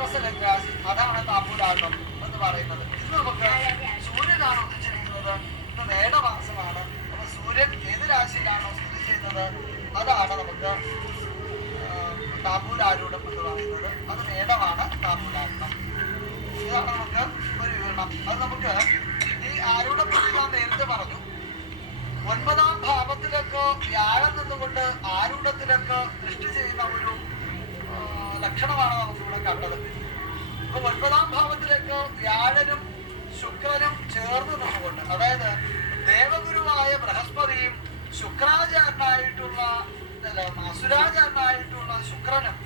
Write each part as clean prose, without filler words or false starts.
രാശി, അതാണ് താമ്പൂലാട്ടം എന്ന് പറയുന്നത്. ഇന്ന് നമുക്ക് സൂര്യനാണ് ഉദിച്ചിരിക്കുന്നത്. ഇന്ന് മേടമാസമാണ്. അപ്പൊ സൂര്യൻ ഏത് രാശിയിലാണോ സ്ഥിതി ചെയ്യുന്നത് അതാണ് നമുക്ക് താമ്പൂലാരൂഢം എന്ന് പറയുന്നത്. അത് മേടമാണ് താമ്പൂലാട്ടം. ഇതാണ് നമുക്ക് ഒരു വിവരണം. അത് നമുക്ക് ഈ ആരൂഢപ്പറ്റി ഞാൻ നേരത്തെ പറഞ്ഞു. 9ാം ഭാവത്തിലേക്ക് വ്യാഴം നിന്നുകൊണ്ട് ആരൂഢത്തിലേക്ക് ദൃഷ്ടി ചെയ്യുന്ന ഒരു ലക്ഷണമാണ് നമുക്കിവിടെ കണ്ടത്. അപ്പൊ 9ാം ഭാവത്തിലേക്ക് വ്യാഴനും ശുക്രനും ചേർന്ന് നിന്നുകൊണ്ട്, അതായത് ദേവഗുരുവായ ബൃഹസ്പതിയും ശുക്രാചാരനായിട്ടുള്ള അസുരാചാരനായിട്ടുള്ള ശുക്രനും,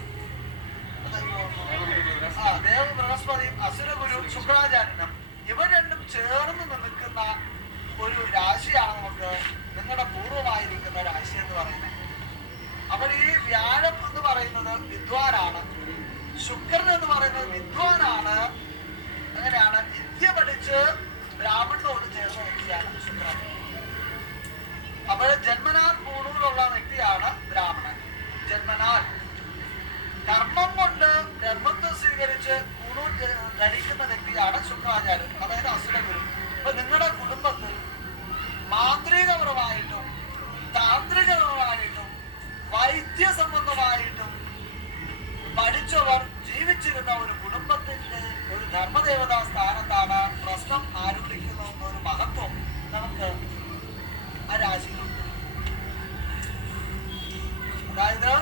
ദേവ ബൃഹസ്പതിയും അസുരഗുരു ശുക്രാചാര്യനും ഇവർ രണ്ടും ചേർന്ന് നിൽക്കുന്ന ഒരു രാശിയാണ് നമുക്ക് നിങ്ങളുടെ പൂർവമായിരിക്കുന്ന രാശി എന്ന് പറയുന്നത്. അപ്പോൾ ഈ വ്യാഴം എന്ന് പറയുന്നത് വിദ്വാനാണ്, ശുക്രൻ എന്ന് പറയുന്നത് വിദ്വാനാണ്. അങ്ങനെയാണ് വിദ്യ പഠിച്ച് ബ്രാഹ്മണനോട് ചേർന്ന വ്യക്തിയാണ് ശുക്രൻ. അപ്പോൾ ജന്മനാൽ പൂണൂലുള്ള വ്യക്തിയാണ് ബ്രാഹ്മണൻ. ജന്മനാൽ കർമ്മം കൊണ്ട് ധർമ്മത്വം സ്വീകരിച്ച് പൂണൂർ ധരിക്കുന്ന വ്യക്തിയാണ് ശുക്രാചാര്യൻ, അതായത് അസുരഗുരു. അപ്പൊ നിങ്ങളുടെ കുടുംബത്തിൽ മാന്ത്രികപരമായിട്ടും താന്ത്രികപരമായിട്ടും വൈദ്യ സംബന്ധമായിട്ടും പഠിച്ചവർ ജീവിച്ചിരുന്ന ഒരു കുടുംബത്തിന്റെ ഒരു ധർമ്മദേവതാ സ്ഥാനത്താണ് പ്രശ്നം ആരംഭിക്കുന്ന ഒരു മഹത്വം നമുക്ക് ആ രാശിയിലുണ്ട്. അതായത്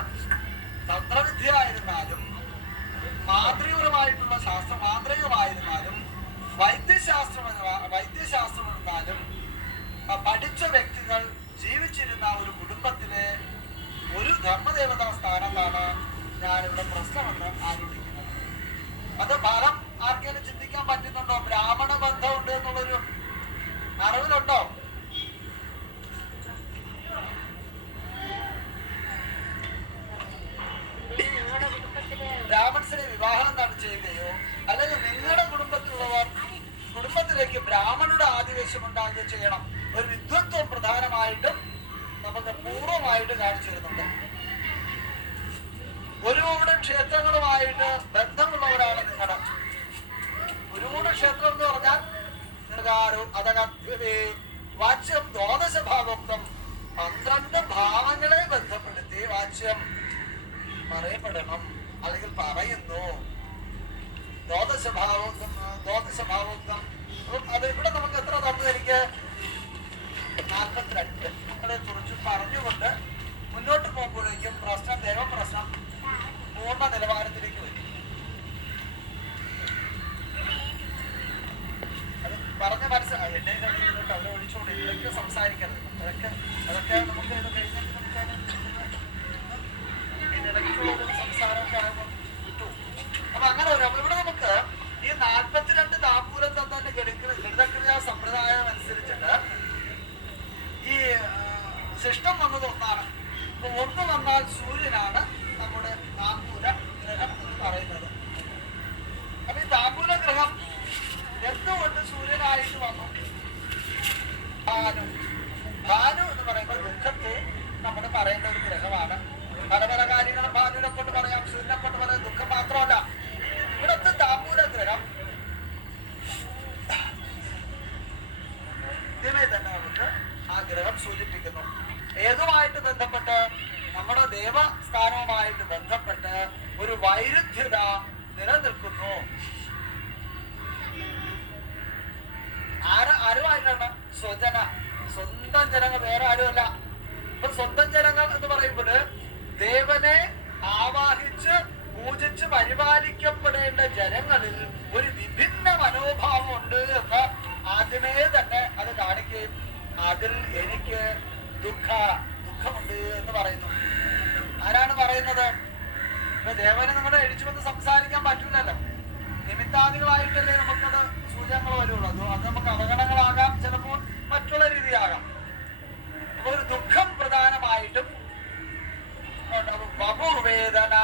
തന്ത്രവിദ്യ ആയിരുന്നാലും മാന്ത്രികപരമായിട്ടുള്ള ശാസ്ത്രം മാന്ത്രികമായിരുന്നാലും വൈദ്യശാസ്ത്രം എന്നാലും പഠിച്ച വ്യക്തികൾ ജീവിച്ചിരുന്ന ഒരു കുടുംബത്തിലെ ഒരു ധർമ്മദേവതാ സ്ഥാനത്താണ് ഞാനിവിടെ പ്രശ്നമെന്ന് ആരോപിക്കുന്നത്. അത് ഫലം ആർക്കെങ്കിലും ചിന്തിക്കാൻ പറ്റുന്നുണ്ടോ? ബ്രാഹ്മണ ബന്ധമുണ്ട് എന്നുള്ളൊരു അറിവിലുണ്ടോ? ബ്രാഹ്മണസിനെ വിവാഹം ചെയ്യുകയോ അല്ലെങ്കിൽ നിങ്ങളുടെ കുടുംബത്തിലേക്ക് ബ്രാഹ്മണരുടെ ആധിപത്യം ഉണ്ടാകുകയോ ചെയ്യണം. ഒരു വിദ്വത്വം പ്രധാനമായിട്ടും നമുക്ക് പൂർവ്വമായിട്ട് കാണിച്ചു തരുന്നുണ്ട്. ഒരുപാട് ക്ഷേത്രങ്ങളുമായിട്ട് ബന്ധമുള്ളവരാണ് നിങ്ങൾ. ഒരുപാട് ക്ഷേത്രം എന്ന് പറഞ്ഞാൽ വാച്യം ദ്വാദശ ഭാവോക്തം, 12 ഭാവങ്ങളെ ബന്ധപ്പെടുത്തി വാച്യം പറയപ്പെടണം അല്ലെങ്കിൽ പറയുന്നു. ദ്വാദശ ഭാവോക്തം അത് ഇവിടെ നമുക്ക് എത്ര തന്നു? എനിക്ക് 42 കുറിച്ച് പറഞ്ഞുകൊണ്ട് മുന്നോട്ട് പോകുമ്പോഴേക്കും ദേവപ്രശ്നം പൂർണ്ണ നിലവാരത്തിലേക്ക് വരും. അത് പറഞ്ഞ മനസ്സിലായി. എന്നെ അവിടെ ഒഴിച്ചുകൊണ്ട് ഇതിലൊക്കെ സംസാരിക്കരുത്. അതൊക്കെ നമുക്ക് ഇത് കഴിഞ്ഞിട്ട് നമുക്ക് സംസാരമൊക്കെ ആകുമ്പോൾ കിട്ടും. അപ്പൊ അങ്ങനെ വരും. അപ്പൊ ഇവിടെ നമുക്ക് ഈ 42 താമ്പൂലം തന്നെ ഗണിതക്രിയാ സമ്പ്രദായം അനുസരിച്ചിട്ട് ഈ ശിഷ്ടം വന്നത് ഒന്നാണ്. അപ്പൊ ഒന്ന് വന്നാൽ സൂര്യനാണ് നമ്മുടെ താമ്പൂല ഗ്രഹം എന്ന് പറയുന്നത്. അപ്പൊ ഈ താമ്പൂല ഗ്രഹം എന്തുകൊണ്ട് സൂര്യനായിട്ട് വന്നു? ഭാനു എന്ന് പറയുമ്പോൾ ദുഃഖത്തെ നമ്മൾ പറയേണ്ട ഒരു ഗ്രഹമാണ്. പല പല കാര്യങ്ങളും ഭാനുവിനെ കൊണ്ട് പറയാം, സൂര്യനെ കൊണ്ട് പറയാം. ദുഃഖം മാത്രമല്ല, ഇവിടുത്തെ താമ്പൂല ഗ്രഹം ഇതിനെ തന്നെ നമുക്ക് ആ ഗ്രഹം സൂചിപ്പിക്കുന്നു. ഏതുമായിട്ട് ബന്ധപ്പെട്ട്? നമ്മുടെ ദേവസ്ഥാനവുമായിട്ട് ബന്ധപ്പെട്ട് ഒരു വൈരുദ്ധ്യത നിലനിൽക്കുന്നു. ആരുമായിട്ടാണ്? സ്വന്തം ജനങ്ങൾ, വേറെ ആരുമല്ല. ഇപ്പൊ സ്വന്തം ജനങ്ങൾ എന്ന് പറയുമ്പോൾ ദേവനെ ആവാഹിച്ച് പൂജിച്ച് പരിപാലിക്കപ്പെടേണ്ട ജനങ്ങളിൽ ഒരു വിഭിന്ന മനോഭാവം ഉണ്ട് എന്ന് ആദ്യമേ തന്നെ അത് കാണിക്കുകയും അതിൽ എനിക്ക് ദുഃഖമുണ്ട് എന്ന് പറയുന്നു. ആരാണ് പറയുന്നത്? ഇപ്പൊ ദേവനെ നിങ്ങളുടെ എഴിച്ചു വന്ന് സംസാരിക്കാൻ പറ്റൂലല്ലോ. നിമിത്താദികളായിട്ടല്ലേ നമുക്കത് സൂചനകൾ വരുള്ളൂ. അത് നമുക്ക് അപകടങ്ങളാകാം, ചിലപ്പോൾ മറ്റുള്ള രീതിയാകാം. അപ്പൊ ഒരു ദുഃഖം പ്രധാനമായിട്ടും വപുർവേദന